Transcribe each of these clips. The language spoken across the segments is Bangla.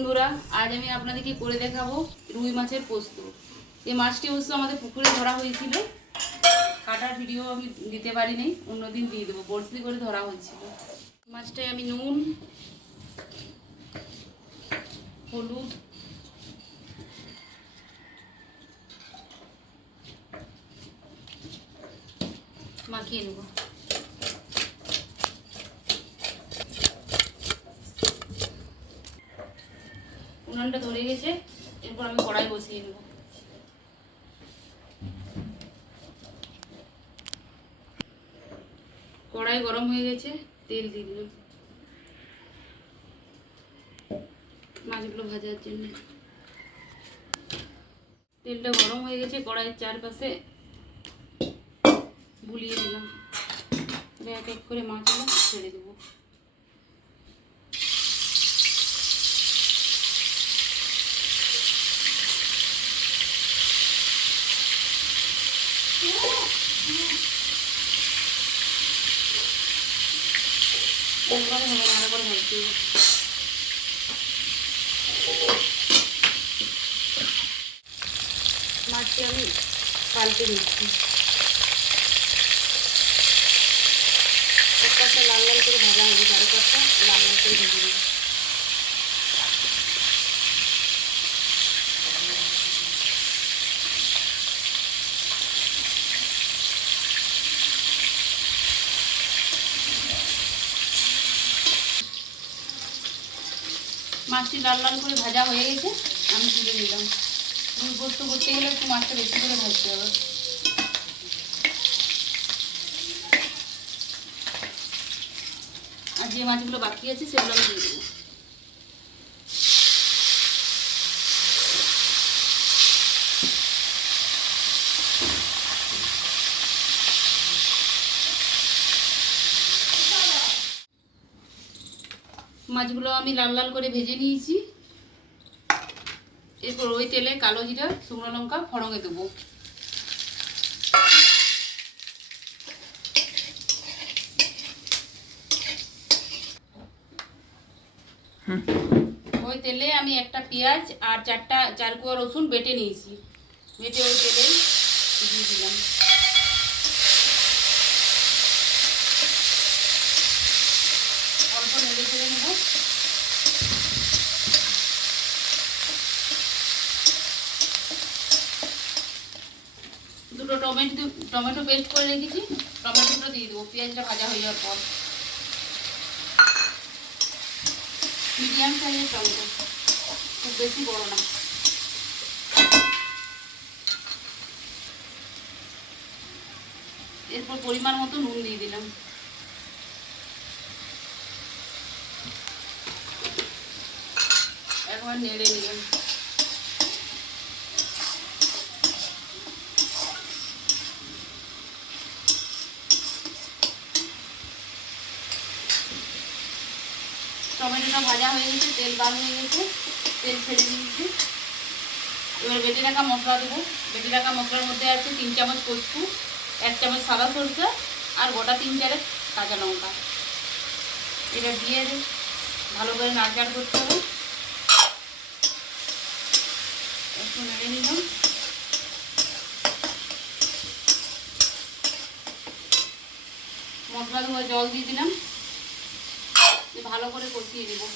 বন্ধুরা, আজ আমি আপনাদেরকে করে দেখাবো রুই মাছের পোস্ত। এই মাছটি অবশ্য আমাদের পুকুরে ধরা হয়েছিল, কাটার ভিডিও আমি দিতে পারিনি, অন্যদিন দিয়ে দেবো। বড়শি করে ধরা হয়েছিল মাছটায়। আমি নুন, হলুদ, মাখিয়ে নেব। উনানটা ধরে গেছে, এরপর আমি কড়াই বসিয়ে নেব। কড়াই গরম হয়ে গেছে, তেল দিয়ে দিলাম মাছগুলো ভাজার জন্য। তেলটা গরম হয়ে গেছে, কড়াইয়ের চারপাশে বুলিয়ে দিলাম। এক এক করে মাছগুলো ছেড়ে দেবো। একবার হবে না, আরেকবার ভাজতে হবে। মাছটি আমি পাল্টে দিচ্ছি। এক পাশটা লাল লাল করে ভাজা হবে, চার পাশটা লাল লাল করে ভেজে দেবো। মাছটি লাল লাল করে ভাজা হয়ে গেছে, আমি তুলে দিলাম। রুই পোস্ত করতে গেলে একটু মাছটা বেশি করে ভাজতে হবে। আর যে মাছগুলো বাকি আছে সেগুলো আমি দিয়ে দেবো। মাছগুলো আমি লাল লাল করে ভেজে নিয়েছি। এরপর ওই তেলে কালো জিরা, শুকনো লঙ্কা ফোড়নে দেবো। ওই তেলে আমি একটা পেঁয়াজ আর চার কোয়া রসুন বেটে নিয়েছি, বেটে ওই তেলে দিয়ে দিলাম। অল্প নেড়ে চেড়ে নেব। দুটো টমেটো পেস্ট করে রেখেছি, টমেটোটা দিয়ে দেবো পেঁয়াজটা ভাজা হয়ে যাওয়ার পর। মিডিয়াম সাইজের টমেটো, খুব বেশি বড় না। এরপর পরিমাণ মতো নুন দিয়ে দিলাম। একবার নেড়ে নিলাম। টমেটোটা ভাজা হয়ে গেছে, তেল বার হয়ে গেছে, তেল ছেড়ে দিয়েছি। এবার বেটে রাখা মশলা দেবো। বেটে রাখা মশলার মধ্যে আছে 3 চামচ পোস্ত, 1 চামচ সাদা সরষে আর গোটা 3-4 কাঁচা লঙ্কা। এটা দিয়ে ভালো করে নাড়াচাড়া করতে হবে। একটু নেড়ে নিলাম। মশলা ধোয়া জল দিয়ে দিলাম, ভালো করে কষিয়ে দেবো।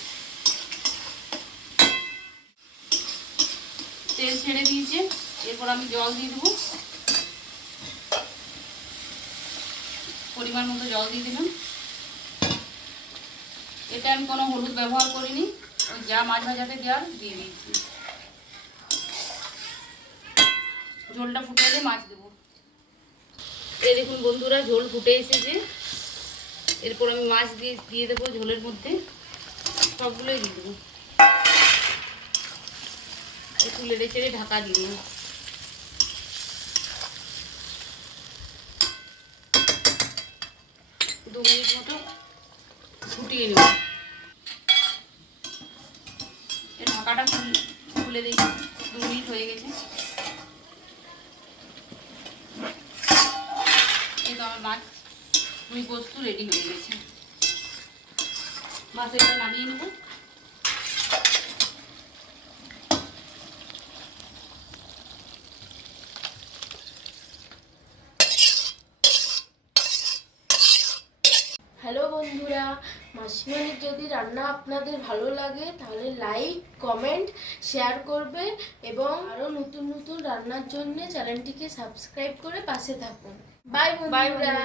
তেল ছেড়ে দিয়েছে, এরপর আমি জল দিয়ে দেবো। পরিমাণ মতো জল দিয়ে দিলাম। এটা আমি কোনো হলুদ ব্যবহার করিনি, ওই যা মাছ ভাজাতে দেওয়ার দিয়ে দিয়েছি। ঝোলটা ফুটে এলে মাছ দেবো। এই দেখুন বন্ধুরা, ঝোল ফুটে এসেছে। এরপর আমি মাছ দিয়ে দেবো ঝোলের মধ্যে, সবগুলোই দিয়ে দেবো। একটু নেড়ে চেড়ে ঢাকা দিয়ে দেবো। 2 মিনিট মতো ফুটিয়ে নেব। এই ঢাকাটা খুলে দেখি, 2 মিনিট হয়ে গেছে। এই তো আমার মাছ রুই পোস্ত রেডি হয়ে গেছে। বাস এটা নামিয়ে নেব। বন্ধুরা, মাসিমানির যদি রান্না আপনাদের ভালো লাগে তাহলে লাইক, কমেন্ট, শেয়ার করবে এবং আরও নতুন নতুন রান্নার জন্য চ্যানেলটিকে সাবস্ক্রাইব করে পাশে থাকুন। বাই বন্ধুরা।